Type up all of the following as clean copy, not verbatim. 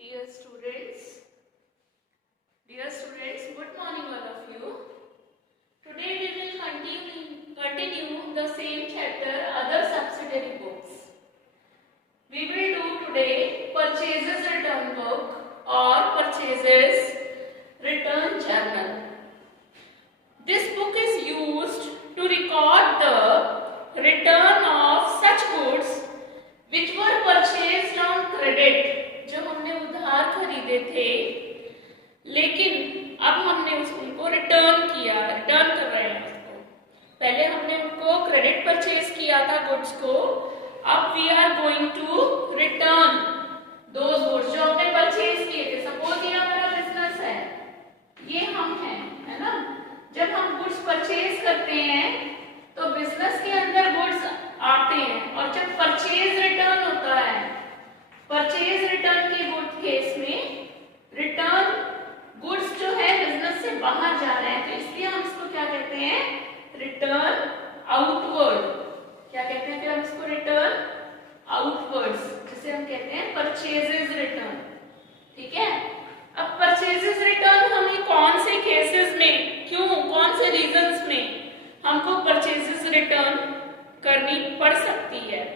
Dear students, good morning all of you. Today we will continue the same chapter, other subsidiary books. We will do today purchases return book or purchases return journal. This book is used to record the return of such goods which were purchased on credit, जो हमने उधार खरीदे थे लेकिन अब हमने उनको return कर रहे हैं उसको। पहले हमने उनको क्रेडिट परचेज किया था गुड्स को, अब we are going to return those goods जो हमने परचेज किए थे। सपोज ये हमारा बिजनेस है, ये हम हैं, है ना। जब हम गुड्स परचेज करते हैं तो बिजनेस के अंदर गुड्स आते हैं और जब परचेज रिटर्न होता है, परचेज रिटर्न के गुड केस में रिटर्न गुड्स जो है बिजनेस से बाहर जा रहे हैं, तो इसलिए हम इसको क्या कहते हैं, रिटर्न आउटवर्ड। क्या कहते हैं फिर हम इसको, रिटर्न आउटवर्ड्स, जिसे हम कहते हैं परचेजेस रिटर्न। ठीक है। अब परचेजेस रिटर्न हमें कौन से केसेस में, क्यों, कौन से रीजंस में हमको परचेजेस रिटर्न करनी पड़ सकती है।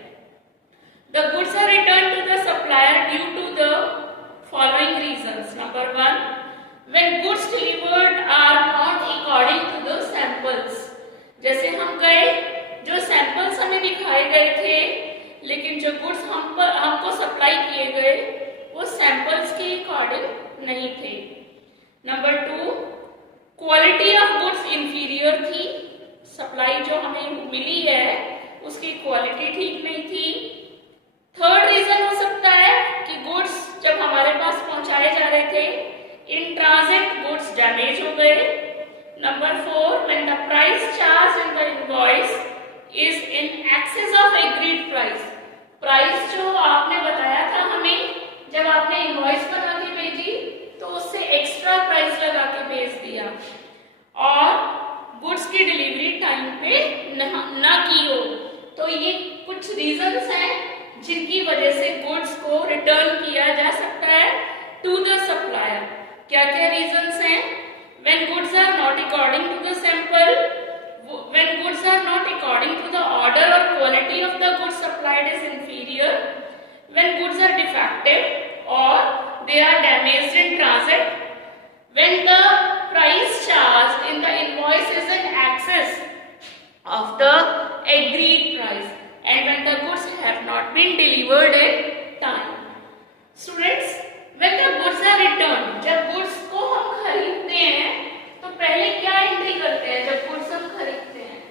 The goods are returned to the supplier due to the following reasons. Number 1, when goods delivered are not according to the samples. जैसे हम गए, जो सैंपल्स हमें दिखाए गए थे, लेकिन जो गुड्स हमको सप्लाई किए गए वो सैंपल्स के अकॉर्डिंग नहीं थे। Number 2, quality of goods inferior थी, सप्लाई जो हमें मिली है उसकी क्वालिटी ठीक नहीं थी। थर्ड रीजन हो सकता है कि गुड्स जब हमारे पास पहुंचाए जा रहे थे, इन ट्रांजिट गुड्स डैमेज हो गए। Number 4, when the price charge in the invoice is in excess of agreed price. Price जो आपने बताया था हमें, जब आपने इनवॉइस बना के भेजी तो उससे एक्स्ट्रा प्राइस लगा के भेज दिया और गुड्स की डिलीवरी टाइम पे ना की हो। तो ये कुछ रीजंस हैं जिनकी वजह से गुड्स को रिटर्न किया जा सकता है टू द सप्लायर। क्या क्या रीजंस हैं? When goods are not according to the sample, when goods are not according to the order और quality of the goods supplied is inferior, when goods are defective और they are damaged in transit, when the price charged in the invoice is in excess of the agreed price, and when the goods have not been delivered in time. Students, when the goods are returned, जब goods को हम खरीदते हैं तो पहले क्या entry करते हैं? जब goods हम खरीदते हैं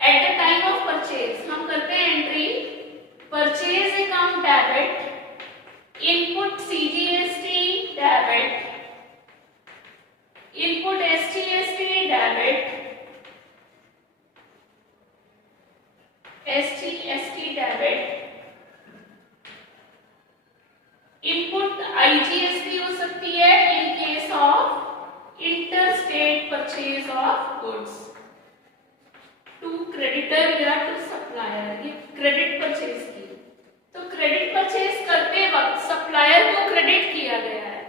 at the time of purchase हम करते हैं entry purchase account debit, input CGST debit, input SGST debit, SGST debit, input IGST हो सकती है in case of interstate purchase of goods to creditor या to supplier। ये क्रेडिट परचेज की, तो क्रेडिट परचेज करते वक्त सप्लायर को क्रेडिट किया गया है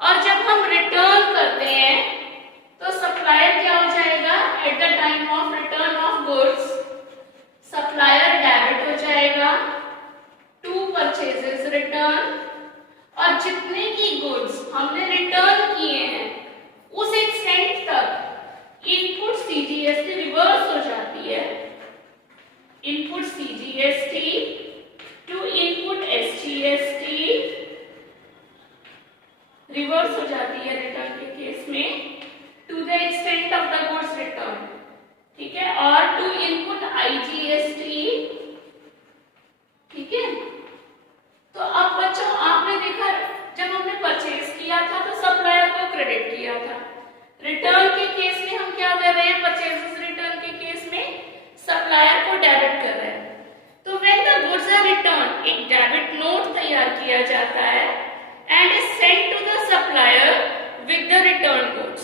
और जब हम रिटर्न करते हैं तो सप्लायर क्या हो जाएगा, eight the time of return of goods supplier debit हो जाएगा टू परचेजेस रिटर्न, और जितने की गुड्स हमने रिटर्न किए हैं उस एक्सटेंट तक इनपुट सीजीएसटी रिवर्स हो जाती है, input CGST to input SGST reverse हो जाती है रिटर्न के केस में to the extent of the goods return. ठीक है, और टू इनपुट आईजीएसटी। ठीक है, तो अब बच्चों आपने देखा जब हमने परचेज किया था तो सप्लायर को क्रेडिट किया था, रिटर्न के केस में हम क्या कर रहे हैं, परचेजेस रिटर्न के केस में सप्लायर को डेबिट कर रहे हैं। तो when the goods are return एक डेबिट नोट तैयार किया जाता है and is sent to the supplier with the return goods.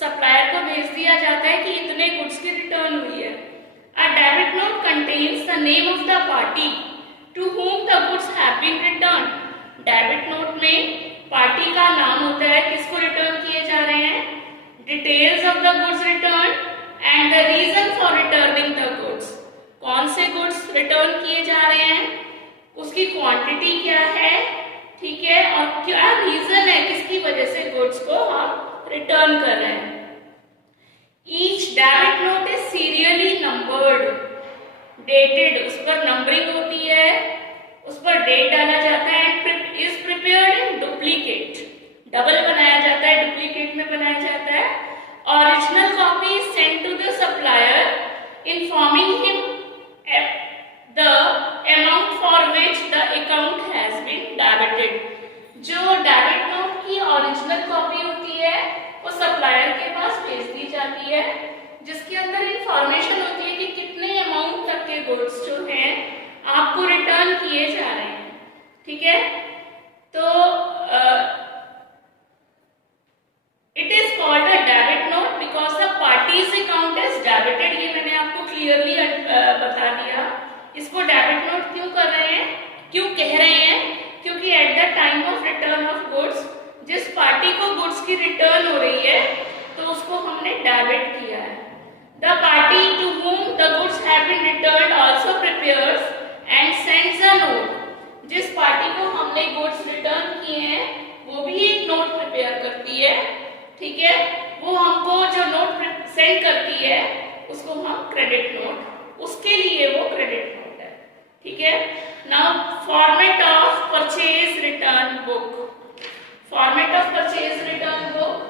Supplier को भेज दिया जाता है कि इतने गुड्स की रिटर्न हुई है। A debit note contains the name of the party to whom the goods have been returned। Debit note होता है, किसको रिटर्न किए जा रहे हैं? Details of the goods return and the reason for returning the goods. कौन से goods return किए जा रहे हैं, उसकी क्वांटिटी क्या है, ठीक है, और क्या रीजन है किसकी वजह से गुड्स को हम रिटर्न कर रहे हैं। Each debit note is serially numbered, dated, उस पर नंबरिंग होती है, उस पर डेट डाला जाता है। Is prepared in duplicate, double बनाया जाता है, डुप्लीकेट में बनाया जाता है। Original copy is sent to the supplier informing him the amount for which the account has been debited. जो डेबिट नोट की ओरिजिनल कॉपी होती है वो सप्लायर के पास भेज दी जाती है, जिसके अंदर इंफॉर्मेशन होती है कि कितने अमाउंट तक के गुड्स जो हैं आपको रिटर्न किए जा रहे हैं, ठीक है। तो it is called a debit note because the parties account is debited. ये मैंने आपको क्लियरली बता दिया। इसको डेबिट नोट क्यों कर रहे हैं, क्यों कह रहे हैं, क्योंकि at the time of return of goods जिस पार्टी को गुड्स की रिटर्न हो रही है तो उसको हमने डेबिट किया है। The party to whom the goods have been returned also prepares and sends a note। जिस पार्टी को हमने गुड्स रिटर्न किए हैं वो भी एक नोट प्रिपेयर करती है, ठीक है। वो हमको जो नोट सेंड करती है उसको हम क्रेडिट नोट, उसके लिए वो क्रेडिट नोट है, ठीक है। Now format of purchase return book. Format of purchase return book,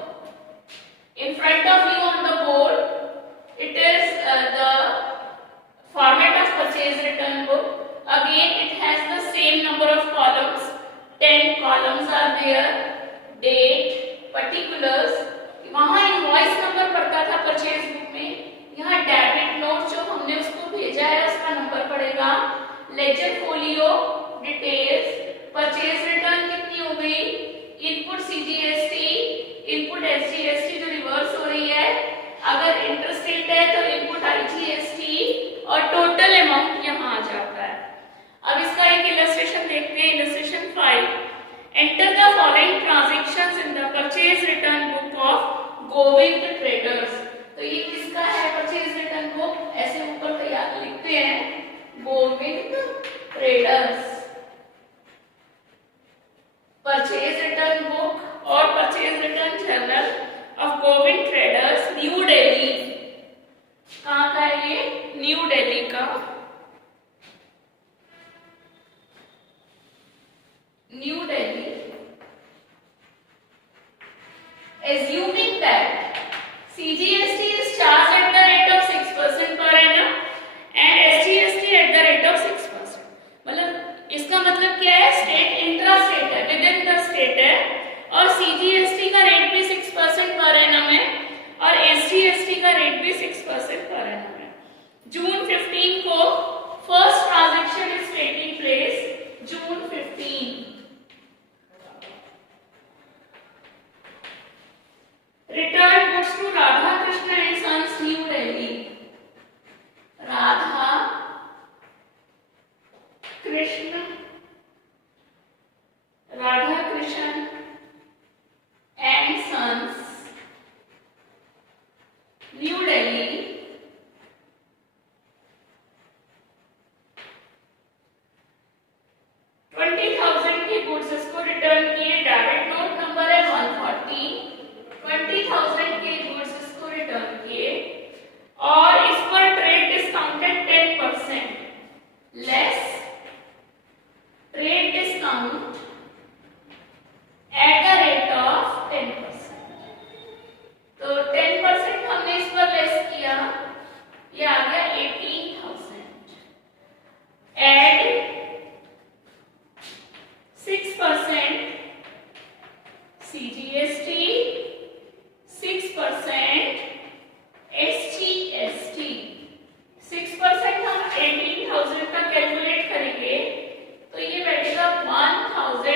in front of you on the board, it is the format of purchase return book. Again, it has the same number of columns. 10 columns are there. Date, particulars. वहाँ invoice number पड़ता था purchase book में, यहाँ debit note जो हमने उसको भेजा है उसका नंबर पड़ेगा। Ledger folio, details, purchase return कितनी हो गई, इनपुट सीजीएसटी, इनपुट एसजीएसटी जो रिवर्स हो रही है, अगर इंटरस्टेट है तो इनपुट आईजीएसटी, और टोटल अमाउंट यहाँ आ जाता है। अब इसका एक इलस्ट्रेशन देखते हैं, illustration 5। Enter the following transactions in the purchase return book of Govind traders. तो ये किसका है परचेज रिटर्न बुक, ऐसे ऊपर तैयार लिखते हैं Govind traders purchase return book और purchase return journal of Govind traders, New Delhi. कहाँ का है ये, न्यू दिल्ली का। New Delhi. Assuming that CGST is charged at the rate of 6% per annum and SGST at the rate of 6%। मतलब इसका मतलब क्या है, स्टेट इंट्रा स्टेट है, विद इन द स्टेट है, और सीजीएसटी का रेट भी 6% पर एनम है और एसजीएसटी का रेट भी 6% पर एनम है। जून 15 को first transaction is taking place, June 15। Return goods to Radha Krishna and sons, New Delhi. Radha Krishna, Radha Krishna and sons, New Delhi. 20,000 के गुड्स इसको रिटर्न किए, डेबिट नोट नंबर है 140। 20,000 के गुड्स इसको रिटर्न किए और इस पर trade discounted 10% less trade discount at the rate of 10%। तो 10% हमने इस पर लेस किया, ये आ गया 18,000। Add 6% CGST, 6% SGST. 6% हम 18,000 का कैलकुलेट करेंगे तो ये बैठेगा 1,000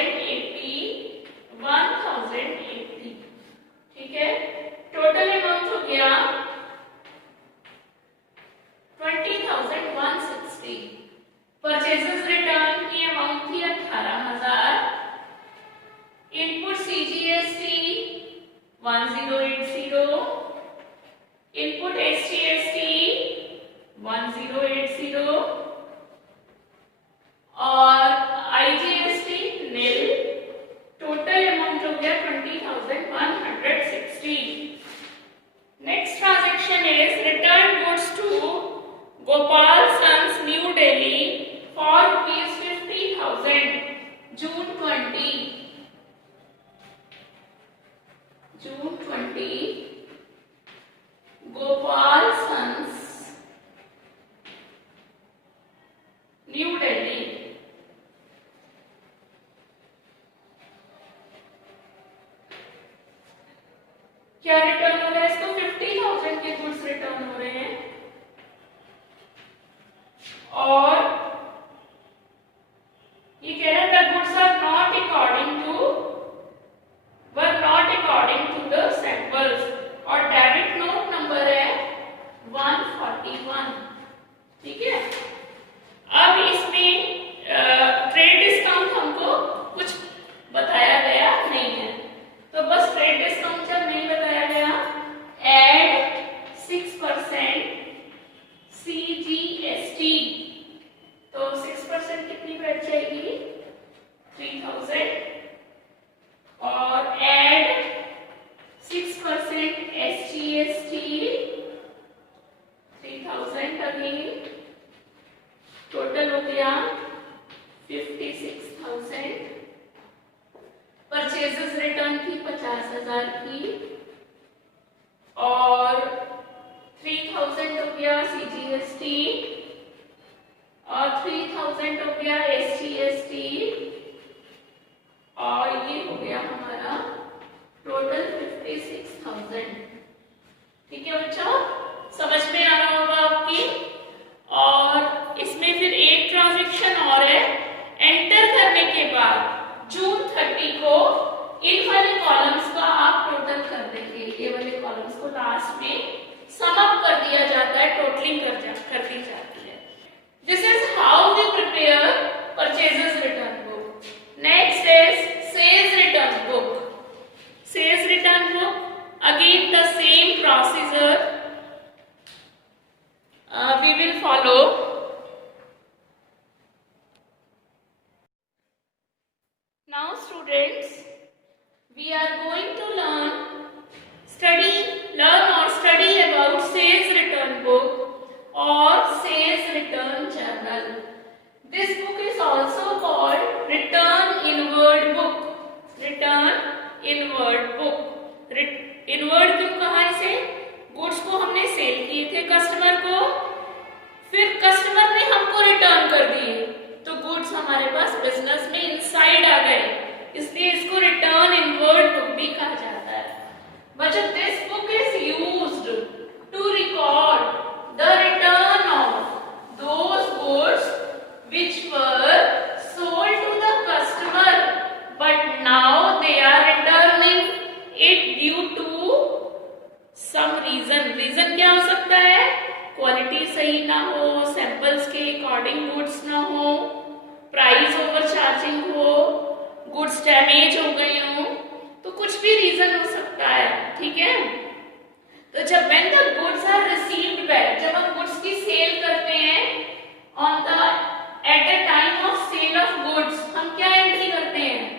क्या रिटर्न हो रहा है, इसको 50,000 के गुड्स रिटर्न हो रहे हैं और ये कह रहा था goods are not according to the samples और डेबिट नोट नंबर है 141। ठीक है, अब इसमें ट्रेड डिस्काउंट हमको कुछ बताया गया नहीं है, तो बस ट्रेड डिस्काउंट जब नहीं बताया गया, एड 6% CGST, तो 6% कितनी बैठ जाएगी 3000 और एड 6% SGST 3000 अगेन, टोटल हो गया 56,000। परचेजेस रिटर्न की 50,000 की और 3,000 हो गया CGST और 3,000 हो गया SGST और ये हो गया हमारा टोटल 56,000। ठीक है बच्चों, समझ में आ रहा होगा आपकी। और इसमें फिर एक ट्रांजैक्शन और है, एंटर करने के बाद जून 30 को इन वाले कॉलम्स का आप टोटल कर देंगे, ये वाले कॉलम्स को लास्ट में सम अप कर दिया जाता है, टोटलिंग कर दी जाती है। This is how we prepare purchases return book. Next is sales return book. Sales return book again the same procedure we will follow. Now students, we are going to learn or study about sales return book or sales return journal. This book is also called return inward book. Return inward book. Inward क्यों कहा इसे? Goods को हमने cell किए थे customer को, फिर customer ने हमको रिटर्न कर दिए, तो गुड्स हमारे पास बिजनेस में इनसाइड आ गए, इसलिए इसको रिटर्न इनवर्ड बुक भी कहा जाता है। बच्चों, this book is used to record the return of those goods which were sold to the customer but now they are returning it due to some reason क्या हो सकता है, क्वालिटी सही ना हो, सैंपल्स के अकॉर्डिंग गुड्स ना हो, प्राइस ओवर चार्जिंग हो, गुड्स डैमेज हो गए हो, तो कुछ भी रीजन हो सकता है। ठीक है, तो जब when the goods are received back, जब हम गुड्स की सेल करते हैं on the at the time of sale of goods, हम क्या एंट्री करते हैं,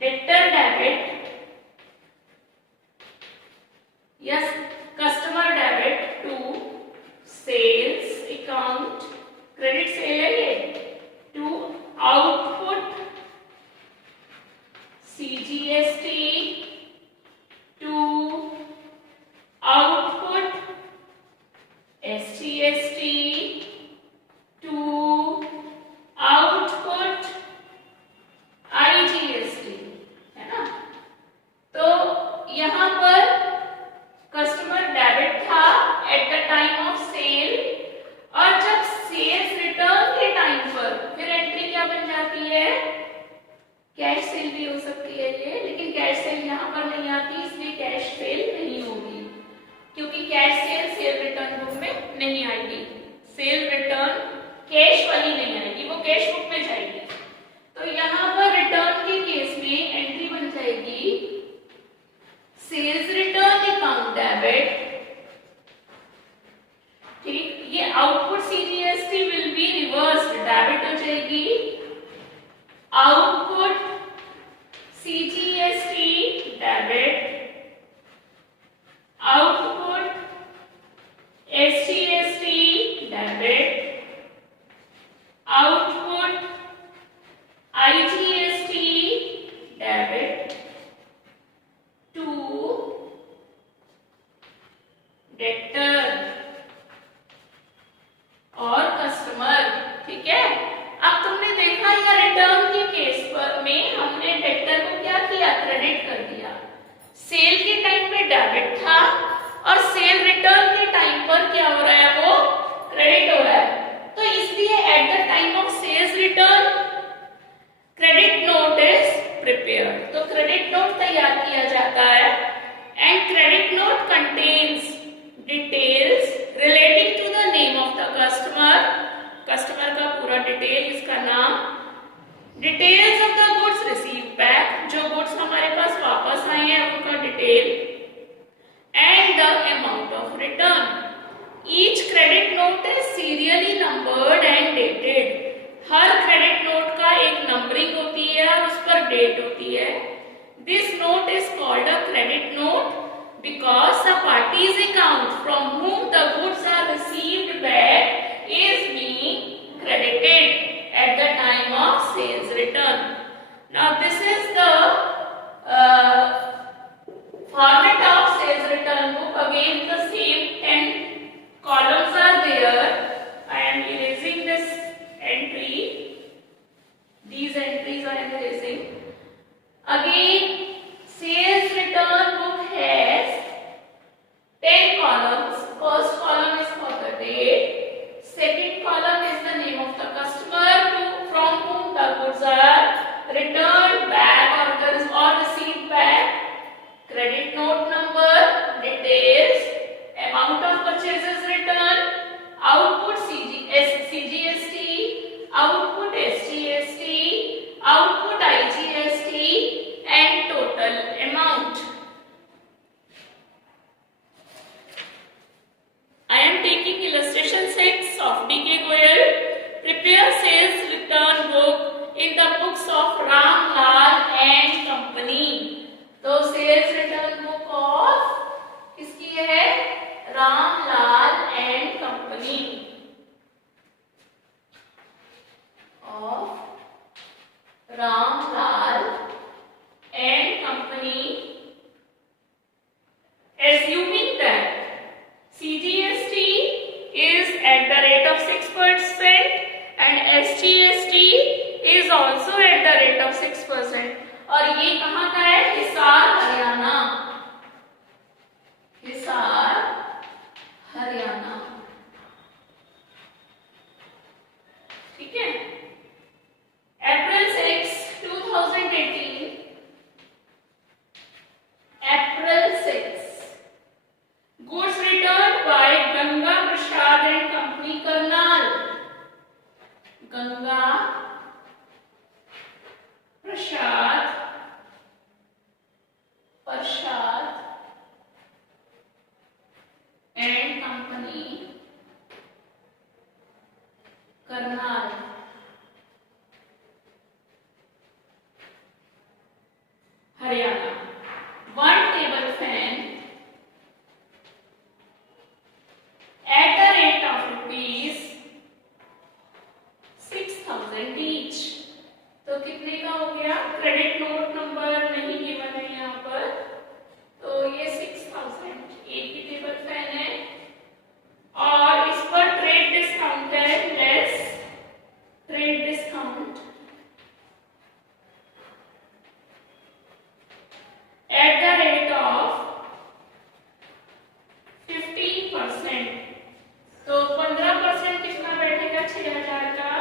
debtor debit, yes, customer debit to sales account, credit sale है ये, to output CGST, to output SGST, to output IGST, है ना। तो यहाँ पर कस्टमर डेबिट था at the time of sale, और जब सेल्स रिटर्न के टाइम पर फिर एंट्री क्या बन जाती है, कैश सेल भी हो सकती है ये, लेकिन कैश सेल यहाँ पर नहीं आती, इसलिए कैश सेल नहीं होगी, क्योंकि cash cell cell return book में नहीं आएगी, सेल रिटर्न कैश वाली नहीं आएगी, वो कैश बुक में जाएगी। तो यहाँ पर रिटर्न के केस में एंट्री बन जाएगी सेल्स रिटर्न अकाउंट डेबिट। ठीक, ये output CGST will be reversed, debit हो जाएगी, output CGST debit, output SGST debit, output details of the goods receive back, जो गुड्स हमारे पास वापस आए हैं उनका detail, and the amount of return. Each credit note is serially numbered and dated. Her credit note का एक numbering होती है और उस पर डेट होती है। This note is called a credit note because the party's account from whom the goods are received back is being credited at the time of sales return. Now this is the format of sales return book. Again the same 10 columns are there. I am erasing this entry. These entries I am erasing. Again sales return book has 10 columns. First column is for the date. Second column is the name of the customer from whom the goods are returned back or received back. Credit note number, details, amount of purchases returned, output CGST, output SGST, output IGST, and total amount. I am taking illustration 6 of D.K. Goyal. Prepare sales return book in the books of Ram Lal and Company. तो sales return book of किसकी है? Ram Lal and Company. Of Ram Lal and Company, assuming that CGST is at the rate of 6% and SGST is also at the rate of 6%. और ये कहाँ का है? हिसार हरियाणा, हिसार हरियाणा, ठीक है। April 6, 2018, April 6, goods returned by Ganga Prasad and Company, Karnal. Ganga Prasad and Company, Karnal. Haryana. One table fan at the rate of rupees 6,000 each. तो कितने का हो गया? क्रेडिट नोट नंबर नहीं गिवन है यहाँ पर, तो ये 6,000 एक ही टेबल फैन है और इस पर ट्रेड डिस्काउंट है less trade discount at the rate of 15%. तो 15% कितना बैठेगा? 6,000 का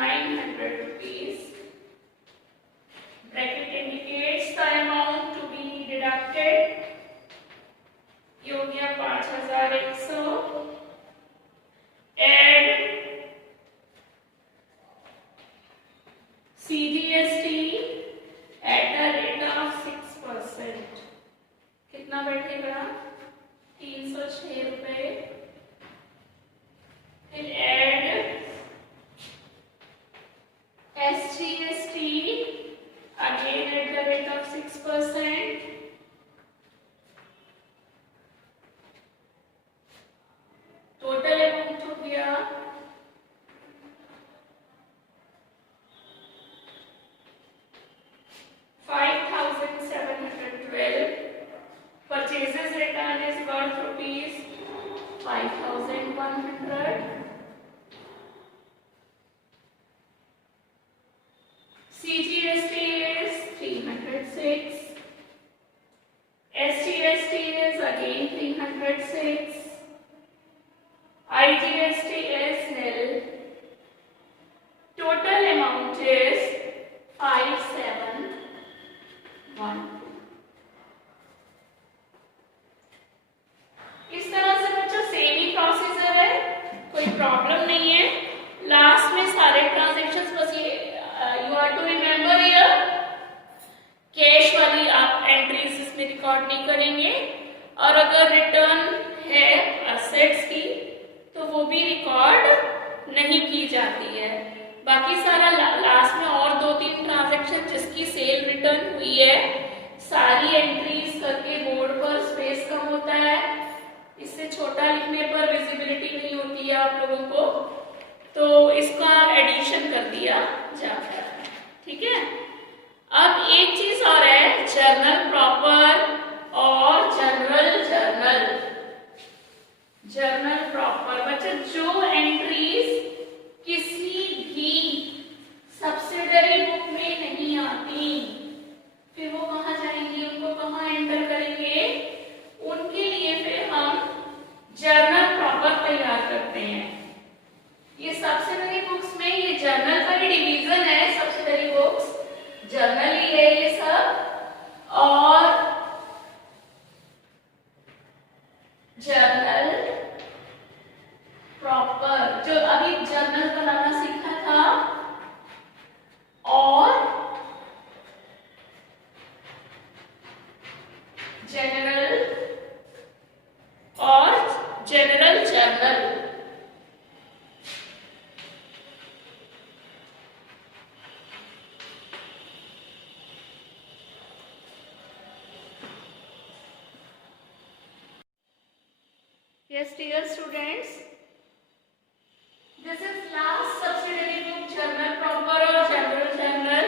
900 rupees. Bracket indicates the amount to be deducted. ये हो गया 5,100. Add CGST at the rate of 6%. कितना बैठेगा? 306 रुपए. फिर add SGST again at the rate of 6%. Total amount हो गया 5,712. Purchases return is worth rupees 5,100. CGST is 306. SGST is again 306. IGST is nil. Total amount is 5,712. इस तरह से बच्चों सेम ही प्रोसीजर है, कोई प्रॉब्लम नहीं है। लास्ट में सारे ट्रांजैक्शंस बस ये यू की सेल रिटर्न हुई है, सारी एंट्रीज करके बोर्ड पर स्पेस कम होता है, इससे छोटा लिखने पर विजिबिलिटी नहीं होती है आप लोगों को, तो इसका एडिशन कर दिया जाता है। ठीक है, अब एक चीज और है, जर्नल प्रॉपर और जनरल जर्नल। जर्नल प्रॉपर बच्चा, जो एंट्रीज किसी भी सब्सिडरी बुक में नहीं आती, फिर वो कहाँ जाएंगी, उनको कहाँ एंटर करेंगे, उनके लिए फिर हम जर्नल प्रॉपर तैयार करते हैं। ये सब्सिडरी बुक्स में ये जर्नल का ही डिवीजन है, सब्सिडरी बुक्स जर्नल ही है ये सब, और जर्नल प्रॉपर जो अभी जर्नल बनाना सीखा था, और जनरल और general journal. Yes, dear students, this is last subsidiary book, journal proper or general journal.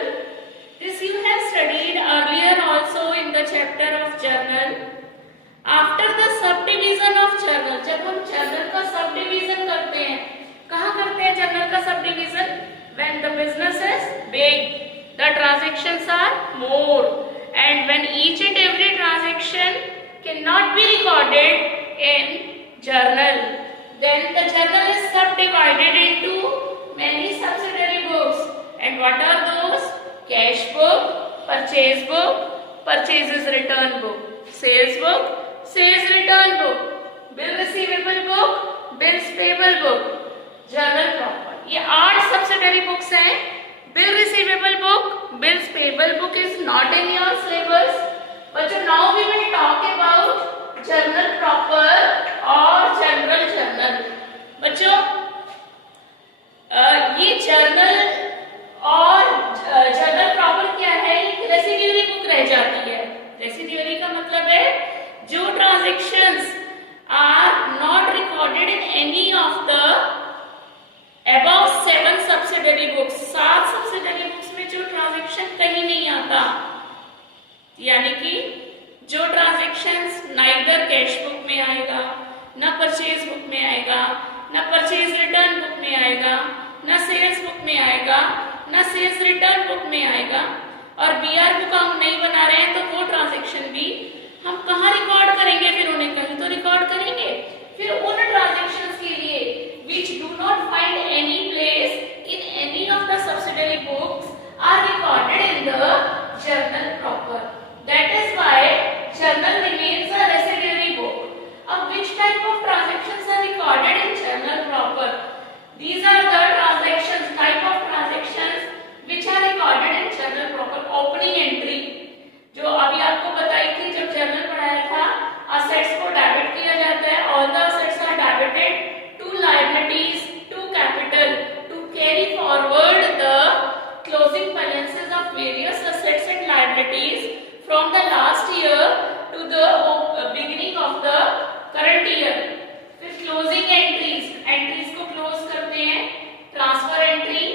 This you have studied earlier also in the chapter of journal. After the subdivision of journal, जब हम journal का subdivision करते हैं, कहाँ करते हैं journal का subdivision? When the business is big, the transactions are more, and when each and every transaction cannot be recorded in journal, then the journal is subdivided into many subsidiary books. And what are those? Cash book, purchase book, purchases return book, sales book, sales return book, bill receivable book, bills payable book, journal proper. ये 8 subsidiary books हैं. Bill receivable book, bills payable book is not in your syllabus, but now we will talk about journal proper और general journal. बच्चों, ये journal और journal proper क्या है, एक रेसिड्यूअरी book रह जाती है। रेसिड्यूअरी का मतलब है जो transactions are not recorded in any of the above 7 subsidiary books. 7 subsidiary books में जो ट्रांजैक्शन कहीं नहीं आता, यानी कि जो ट्रांजैक्शंस नाइदर कैश बुक में आएगा, ना परचेज बुक में आएगा, ना परचेज रिटर्न बुक में आएगा, ना सेल्स बुक में आएगा, ना सेल्स रिटर्न बुक में आएगा, और बीआर बुक हम नहीं बना रहे हैं, तो वो ट्रांजैक्शन भी हम कहाँ रिकॉर्ड करेंगे, फिर उन्हें कहीं तो रिकॉर्ड करेंगे। फिर उन ट्रांजैक्शंस के लिए which do not find any place in any of the subsidiary books are recorded in the journal proper. That is why journal remains a residuary book. Of which type of transactions are recorded in journal proper? These are the transactions, type of transactions which are recorded in journal proper. Opening entry, जो अभी आपको बताई थी जब journal पढ़ाया था, assets को debit किया जाता है, all the assets are debited to liabilities to capital to carry forward the closing balances of various assets and liabilities from the last year to the beginning of the current year. फिर closing entries, entries को close करते हैं। Transfer entry,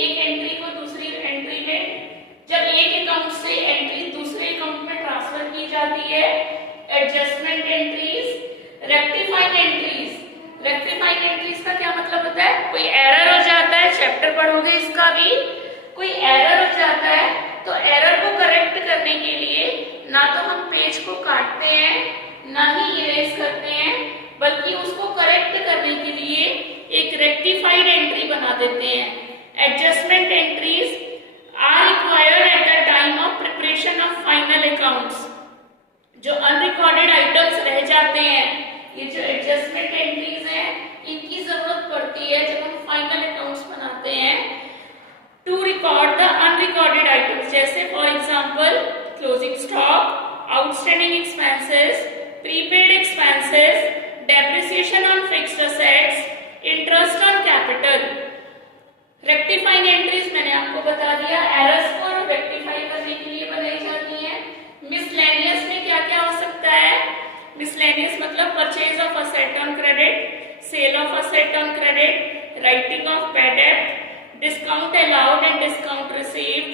एक entry को दूसरी entry में, जब एक अकाउंट से एंट्री दूसरे अकाउंट में ट्रांसफर की जाती है। Adjustment entries, rectifying entries. Rectifying entries का क्या मतलब होता है, कोई एरर हो जाता है, चैप्टर पढ़ोगे इसका भी, कोई एरर हो जाता है तो एरर को करेक्ट करने के लिए ना तो हम पेज को काटते हैं, ना ही इरेज करते हैं, बल्कि उसको करेक्ट करने के लिए एक रेक्टिफाइड एंट्री बना देते हैं। Adjustment entries are required at the time of preparation of final accounts. जो अनरिकॉर्डेड आइटम्स रह जाते हैं, ये जो एडजस्टमेंट एंट्रीज हैं, इनकी जरूरत पड़ती है जब हम फाइनल अकाउंट्स बनाते हैं, to record the unrecorded items. जैसे for example closing stock, outstanding expenses, prepaid expenses, depreciation on fixed assets, interest on capital. Rectifying entries मैंने आपको बता दिया, एरर्स को रेक्टिफाई करने purchase of asset on credit, sale of asset on credit, writing of bad debt, discount allowed and discount received,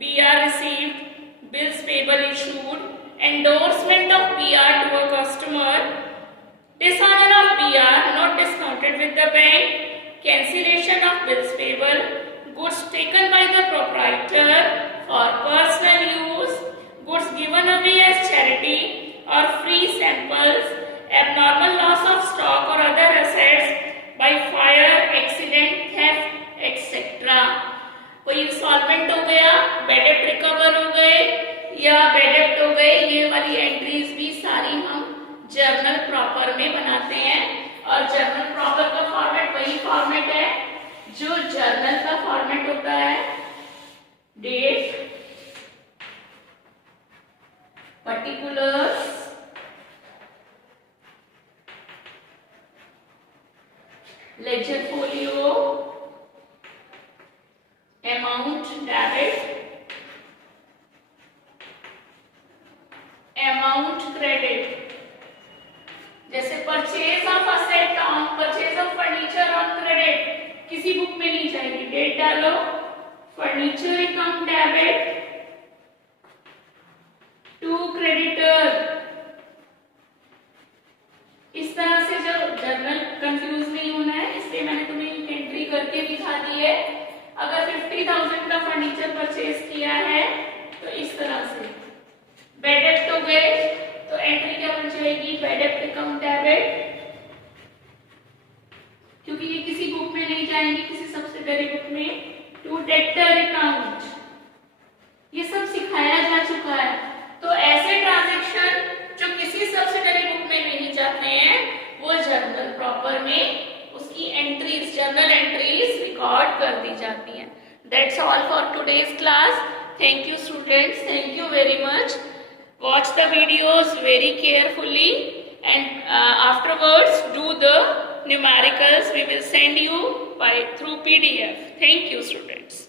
BR received, bills payable issued, endorsement of BR to a customer, dishonor of BR not discounted with the bank, cancellation of bills payable, goods taken by the proprietor for personal use, goods given away as charity or free samples, abnormal loss of stock or other assets by fire, accident, theft, etc. कोई instalment हो गया, bad डेब्ट recover हो गए या bad डेब्ट हो गए, ये वाली एंट्रीज भी सारी हम जर्नल प्रॉपर में बनाते हैं। और जर्नल प्रॉपर का फॉर्मेट वही फॉर्मेट है जो जर्नल का फॉर्मेट होता है, date, particulars, ledger folio, amount debit, amount credit। जैसे purchase of asset on, purchase of furniture on credit किसी बुक में नहीं जाएगी, डेट डालो, furniture account debit to creditor. इस तरह से जो जर्नल कंफ्यूज नहीं होना है, इसलिए मैंने तुम्हें एंट्री करके दिखा दी है। अगर 50,000 का फर्नीचर परचेज किया है तो इस तरह से बैड डेब्ट हो गए तो एंट्री क्या बन जाएगी, बैड डेब्ट अकाउंट डेबिट, क्योंकि ये किसी बुक में नहीं जाएंगे, किसी सब्सिडरी बुक में, टू डेब्टर अकाउंट। ये सब सिखाया जा चुका है। तो ऐसे ट्रांजैक्शन जो किसी सब्सिडरी बुक में नहीं जाते हैं वो जर्नल प्रॉपर में उसकी एंट्रीज, जर्नल एंट्रीज रिकॉर्ड कर दी जाती हैं। That's all for today's class. Thank you students, thank you very much. Watch the videos very carefully and afterwards do the numericals. We will send you through PDF. Thank you, students.